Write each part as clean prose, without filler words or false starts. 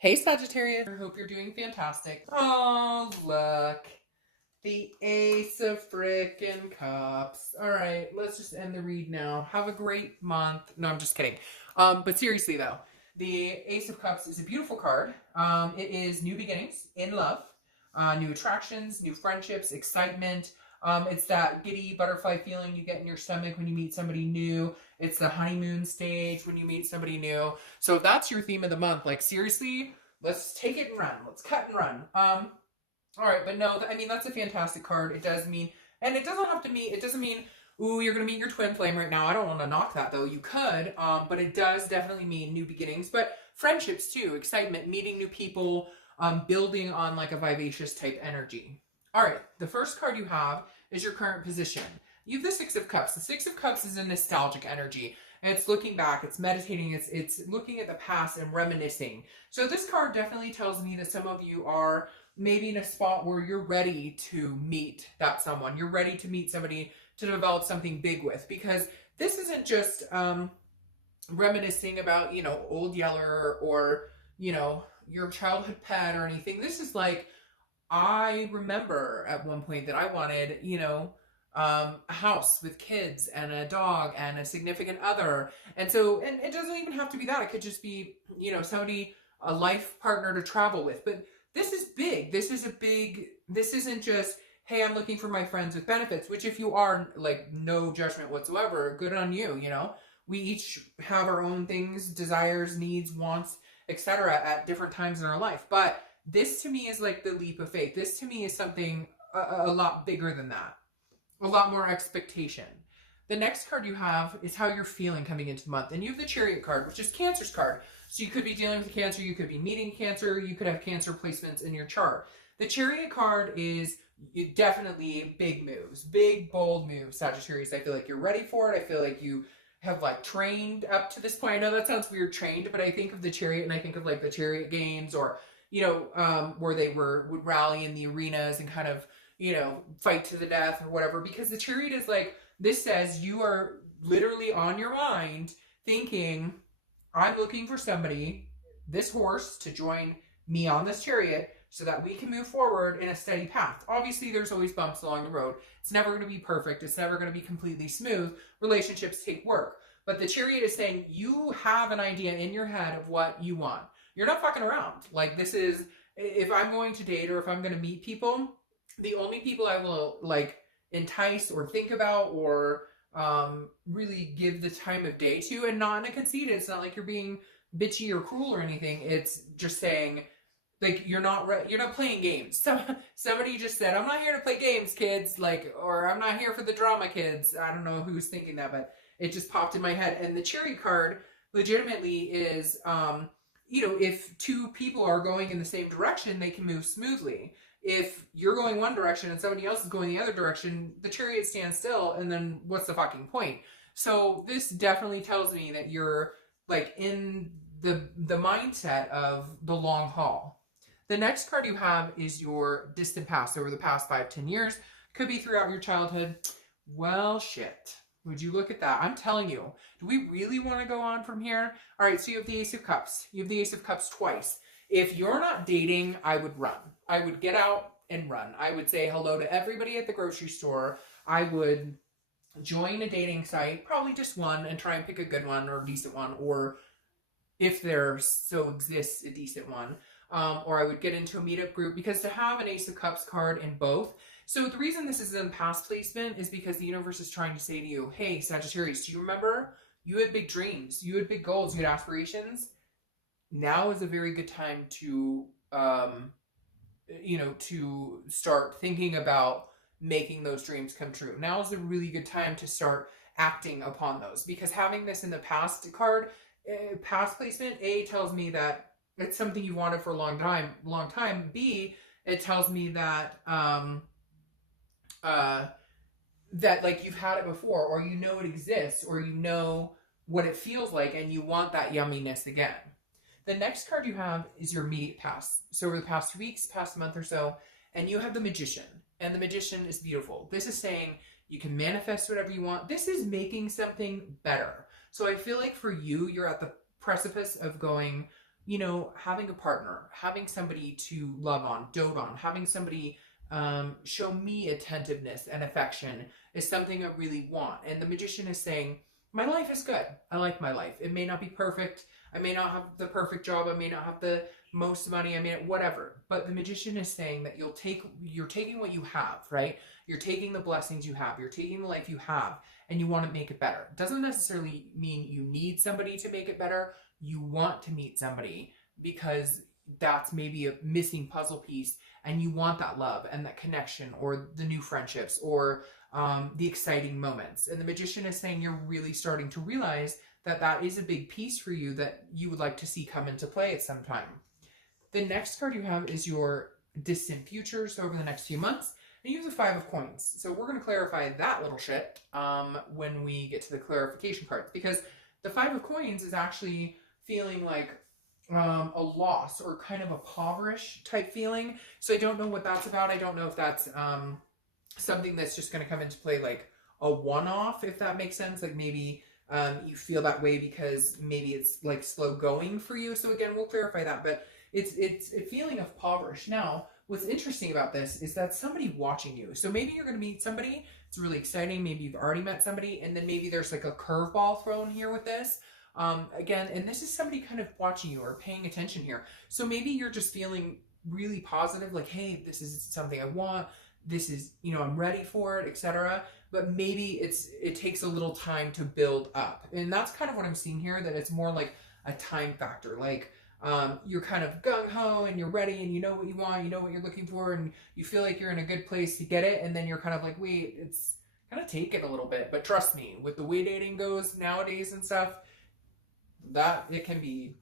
Hey Sagittarius, I hope you're doing fantastic. Oh, look. The Ace of frickin' Cups. All right, let's just end the read now. Have a great month. No, I'm just kidding. But seriously though, the Ace of Cups is a beautiful card. It is new beginnings in love, new attractions, new friendships, excitement. It's that giddy butterfly feeling you get in your stomach when you meet somebody new. It's the honeymoon stage when you meet somebody new. So if that's your theme of the month, like seriously, let's take it and run. Let's cut and run. All right, but no, I mean, that's a fantastic card. It does mean, and it doesn't have to mean, it doesn't mean, ooh, you're going to meet your twin flame right now. I don't want to knock that though. You could, but it does definitely mean new beginnings, but friendships too, excitement, meeting new people, building on like a vivacious type energy. All right, the first card you have is your current position. You have the Six of Cups. The Six of Cups is a nostalgic energy. And it's looking back, it's meditating, it's looking at the past and reminiscing. So this card definitely tells me that some of you are maybe in a spot where you're ready to meet that someone. You're ready to meet somebody to develop something big with, because this isn't just reminiscing about, you know, old Yeller or, you know, your childhood pet or anything. This is like, I remember at one point that I wanted, you know, a house with kids and a dog and a significant other. And so, and it doesn't even have to be that. It could just be, you know, somebody, a life partner to travel with. But this is big. This is a big, this isn't just, hey, I'm looking for my friends with benefits, which if you are, like, no judgment whatsoever, good on you, you know? We each have our own things, desires, needs, wants, etc. at different times in our life. But this to me is like the leap of faith. This to me is something a lot bigger than that. A lot more expectation. The next card you have is how you're feeling coming into the month. And you have the Chariot card, which is Cancer's card. So you could be dealing with Cancer, you could be meeting Cancer, you could have Cancer placements in your chart. The Chariot card is definitely big moves, big, bold moves, Sagittarius. I feel like you're ready for it. I feel like you have like trained up to this point. I know that sounds weird, trained, but I think of the Chariot and I think of like the Chariot games, or, you know, where they would rally in the arenas and kind of, you know, fight to the death or whatever, because the Chariot is like, this says you are literally on your mind thinking, I'm looking for somebody, this horse, to join me on this chariot so that we can move forward in a steady path. Obviously, there's always bumps along the road. It's never going to be perfect. It's never going to be completely smooth. Relationships take work. But the Chariot is saying you have an idea in your head of what you want. You're not fucking around. Like, this is, if I'm going to date or if I'm going to meet people, the only people I will, like, entice or think about or really give the time of day to, and not in a conceit. It's not like you're being bitchy or cruel or anything. It's just saying, like, you're not playing games. Somebody just said, I'm not here to play games, kids, like, or I'm not here for the drama, kids. I don't know who's thinking that, but it just popped in my head. And the Chariot card legitimately is, you know, if two people are going in the same direction, they can move smoothly. If you're going one direction and somebody else is going the other direction, the Chariot stands still, and then what's the fucking point? So this definitely tells me that you're like in the mindset of the long haul. The next card you have is your distant past, over the past 5-10 years. Could be throughout your childhood. Well, shit. Would you look at that? I'm telling you. Do we really want to go on from here? All right, so you have the Ace of Cups. You have the Ace of Cups twice. If you're not dating, I would run. I would get out and run. I would say hello to everybody at the grocery store. I would join a dating site, probably just one, and try and pick a good one or a decent one, or if there so exists a decent one. Or I would get into a meetup group, because to have an Ace of Cups card in both. So the reason this is in past placement is because the universe is trying to say to you, hey, Sagittarius, do you remember? You had big dreams. You had big goals. You had aspirations. Now is a very good time to, you know, to start thinking about making those dreams come true. Now is a really good time to start acting upon those, because having this in the past card, past placement, A, tells me that it's something you wanted for a long time. B, it tells me that, that like you've had it before, or you know it exists, or you know what it feels like, and you want that yumminess again. The next card you have is your immediate past. So over the past weeks, past month or so, and you have the Magician. And the Magician is beautiful. This is saying you can manifest whatever you want. This is making something better. So I feel like for you, you're at the precipice of going, you know, having a partner, having somebody to love on, dote on, having somebody show me attentiveness and affection is something I really want. And the Magician is saying, my life is good. I like my life. It may not be perfect. I may not have the perfect job. I may not have the most money. I mean, whatever. But the Magician is saying that you're taking what you have, right? You're taking the blessings you have. You're taking the life you have, and you want to make it better. It doesn't necessarily mean you need somebody to make it better. You want to meet somebody because that's maybe a missing puzzle piece, and you want that love and that connection, or the new friendships, or the exciting moments. And the Magician is saying you're really starting to realize that that is a big piece for you that you would like to see come into play at some time. The next card you have is your distant future, so over the next few months. And you have the 5 of Coins. So we're going to clarify that little shit when we get to the clarification cards, because the 5 of Coins is actually feeling like a loss or kind of a impoverished type feeling. So I don't know what that's about. I don't know if that's something that's just going to come into play like a one-off, if that makes sense. Like maybe you feel that way because maybe it's like slow going for you. So again, we'll clarify that, but it's a feeling of impoverished. Now, what's interesting about this is that somebody watching you. So maybe you're going to meet somebody. It's really exciting. Maybe you've already met somebody, and then maybe there's like a curveball thrown here with this. Again, and this is somebody kind of watching you or paying attention here. So maybe you're just feeling really positive, like, hey, this is something I want. This is, you know, I'm ready for it, etc. But maybe it takes a little time to build up. And that's kind of what I'm seeing here, that it's more like a time factor. Like, you're kind of gung-ho and you're ready and you know what you want, you know what you're looking for, and you feel like you're in a good place to get it. And then you're kind of like, wait, it's kind of take it a little bit. But trust me, with the way dating goes nowadays and stuff, that it can be,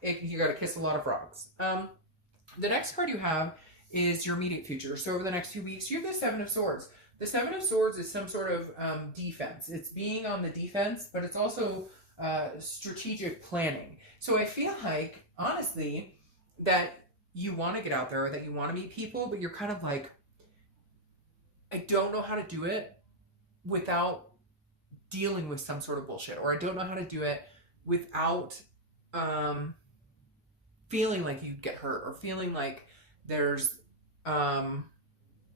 you got to kiss a lot of frogs. The next card you have is your immediate future. So over the next few weeks, you have the 7 of Swords. The 7 of Swords is some sort of defense. It's being on the defense, but it's also strategic planning. So I feel like, honestly, that you want to get out there, that you want to meet people, but you're kind of like, I don't know how to do it without dealing with some sort of bullshit, or I don't know how to do it without feeling like you'd get hurt, or feeling like there's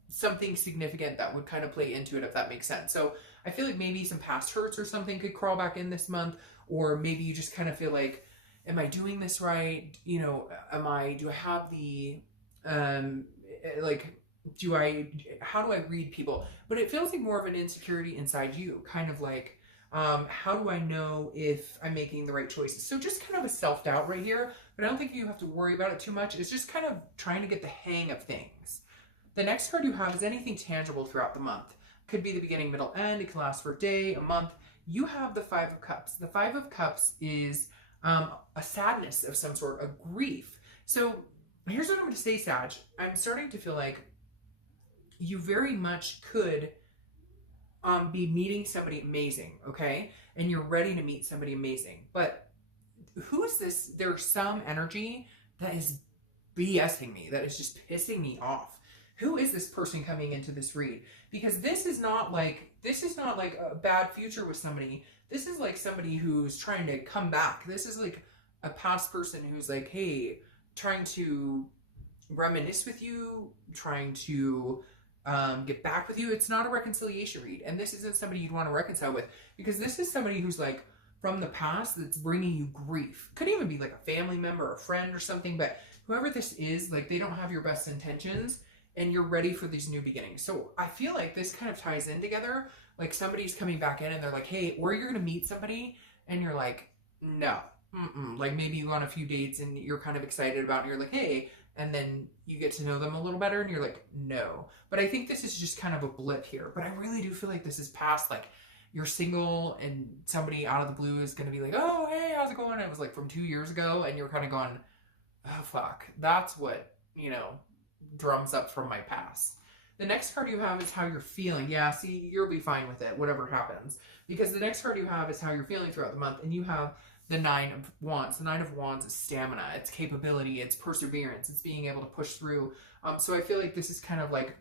something significant that would kind of play into it, if that makes sense. So I feel like maybe some past hurts or something could crawl back in this month, or maybe you just kind of feel like, am I doing this right? You know, do I have the, how do I read people? But it feels like more of an insecurity inside you, kind of like, how do I know if I'm making the right choices? So just kind of a self-doubt right here, but I don't think you have to worry about it too much. It's just kind of trying to get the hang of things. The next card you have is anything tangible throughout the month. Could be the beginning, middle, end. It can last for a day, a month. You have the 5 of Cups. The 5 of Cups is a sadness of some sort, a grief. So here's what I'm going to say, Sag. I'm starting to feel like you very much could be meeting somebody amazing, okay? And you're ready to meet somebody amazing. But who is this? There's some energy that is BSing me, that is just pissing me off. Who is this person coming into this read? Because this is not like a bad future with somebody. This is like somebody who's trying to come back. This is like a past person who's like, hey, trying to reminisce with you, trying to get back with you. It's not a reconciliation read. And this isn't somebody you'd want to reconcile with, because this is somebody who's like from the past that's bringing you grief. Could even be like a family member, a friend or something, but whoever this is, like they don't have your best intentions, and you're ready for these new beginnings. So I feel like this kind of ties in together. Like somebody's coming back in and they're like, hey, or you're going to meet somebody and you're like, no, like maybe you go on a few dates and you're kind of excited about it and you're like, hey, and then you get to know them a little better and you're like, no. But I think this is just kind of a blip here. But I really do feel like this is past, like you're single and somebody out of the blue is going to be like, oh, hey, how's it going? It was like from 2 years ago. And you're kind of going, oh, fuck. That's what, you know, drums up from my past. The next card you have is how you're feeling. Yeah, see, you'll be fine with it, whatever happens. Because the next card you have is how you're feeling throughout the month. And you have the 9 of Wands. The 9 of Wands is stamina. It's capability. It's perseverance. It's being able to push through. So I feel like this is kind of like,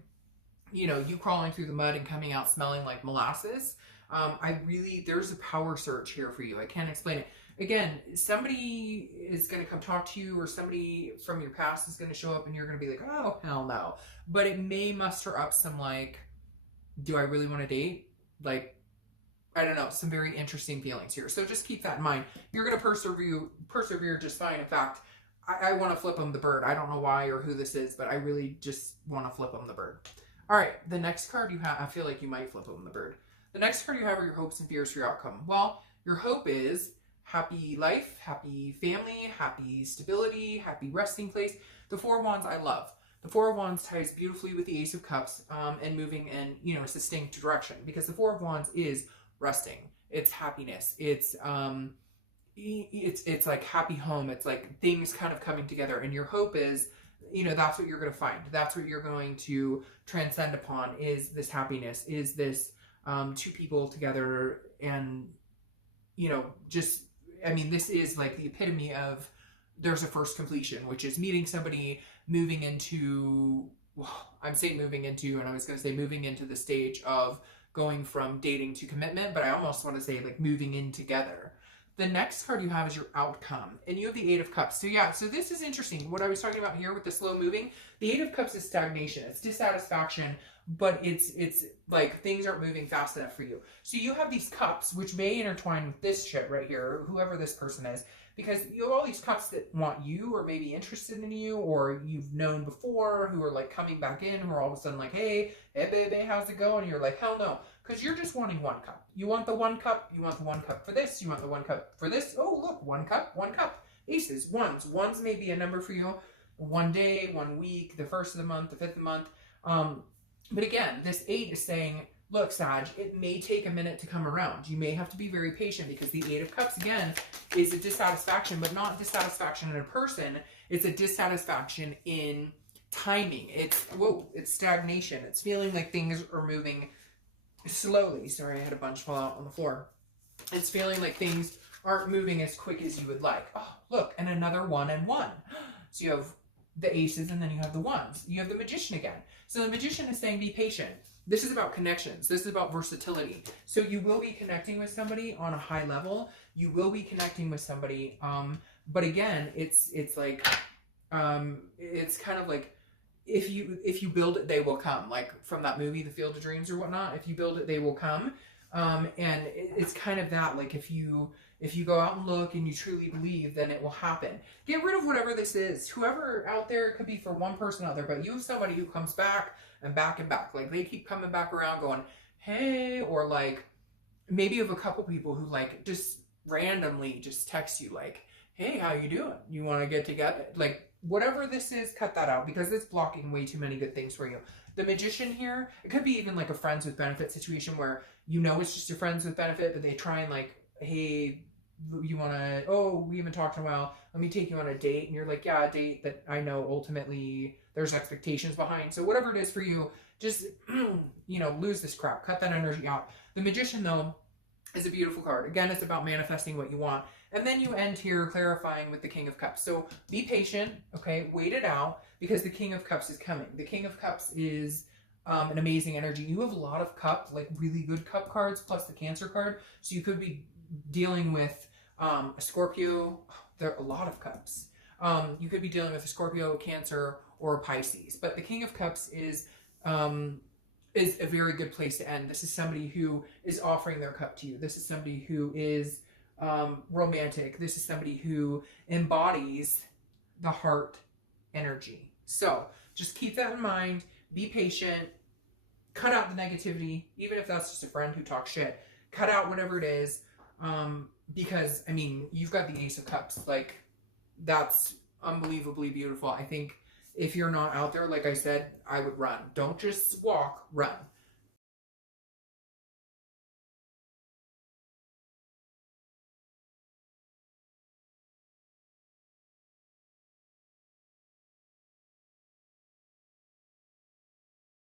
you know, you crawling through the mud and coming out smelling like molasses. There's a power surge here for you. I can't explain it. again, somebody is going to come talk to you, or somebody from your past is going to show up and you're going to be like, oh, hell no. But it may muster up some like, do I really want to date? Like, I don't know, some very interesting feelings here. So just keep that in mind. You're going to persevere just fine. In fact, I want to flip them the bird. I don't know why or who this is, but I really just want to flip them the bird. All right, the next card you have, I feel like you might flip them the bird. The next card you have are your hopes and fears for your outcome. Well, your hope is happy life, happy family, happy stability, happy resting place. The Four of Wands I love. The Four of Wands ties beautifully with the Ace of Cups and moving in, you know, a distinct direction, because the Four of Wands is resting. It's happiness. It's like happy home. It's like things kind of coming together, and your hope is, you know, that's what you're going to find. That's what you're going to transcend upon, is this happiness, is this two people together. And, you know, just, I mean, this is like the epitome of there's a first completion, which is meeting somebody, moving into, well, I'm saying moving into, and I was going to say moving into the stage of going from dating to commitment, but I almost want to say like moving in together. The next card you have is your outcome, and you have the Eight of Cups. So yeah, so this is interesting. What I was talking about here with the slow moving, the Eight of Cups is stagnation. It's dissatisfaction, but it's like things aren't moving fast enough for you. So you have these cups, which may intertwine with this shit right here, whoever this person is, because you have all these cups that want you, or maybe interested in you, or you've known before, who are like coming back in, who are all of a sudden like, hey baby, how's it going? And you're like, hell no. Because you're just wanting one cup. You want the one cup. You want the one cup for this. You want the one cup for this. Oh, look, one cup, one cup. Aces, ones. Ones may be a number for you. 1 day, 1 week, the first of the month, the fifth of the month. But again, this 8 is saying, look, Sag, it may take a minute to come around. You may have to be very patient, because the 8 of Cups, again, is a dissatisfaction, but not dissatisfaction in a person. It's a dissatisfaction in timing. It's stagnation. It's feeling like things are moving slowly. Sorry, I had a bunch fall out on the floor. It's feeling like things aren't moving as quick as you would like. Oh, look, and another 1 and 1. So you have the aces, and then you have the ones. You have the Magician again. So the Magician is saying, be patient. This is about connections. This is about versatility. So you will be connecting with somebody on a high level. You will be connecting with somebody. But again, it's like, it's kind of like, if you build it, they will come. Like from that movie, The Field of Dreams or whatnot. If you build it, they will come. And it's kind of that, like if you go out and look and you truly believe, then it will happen. Get rid of whatever this is. Whoever out there, it could be for one person out there, but you have somebody who comes back and back and back. Like they keep coming back around going, hey, or like maybe you have a couple people who like just randomly just text you like, hey, how you doing? You want to get together? Like whatever this is, cut that out, because it's blocking way too many good things for you. The Magician here, it could be even like a friends with benefit situation where you know it's just your friends with benefit, but they try and like, hey, you want to, oh, we haven't talked in a while, let me take you on a date. And you're like, yeah, a date that I know ultimately there's expectations behind. So whatever it is for you, just, you know, lose this crap. Cut that energy out. The Magician, though, is a beautiful card. Again, it's about manifesting what you want. And then you end here clarifying with the King of Cups. So be patient, okay? Wait it out, because the King of Cups is coming. The King of Cups is an amazing energy. You have a lot of cup, like really good cup cards, plus the Cancer card. So you could be dealing with a Scorpio. There are a lot of cups. You could be dealing with a Scorpio, Cancer, or a Pisces. But the King of Cups is a very good place to end. This is somebody who is offering their cup to you. This is somebody who is romantic. This is somebody who embodies the heart energy. So just keep that in mind. Be patient. Cut out the negativity, even if that's just a friend who talks shit. Cut out whatever it is, because, I mean, you've got the Ace of Cups. Like, that's unbelievably beautiful. I think if you're not out there, like I said, I would run. Don't just walk, run.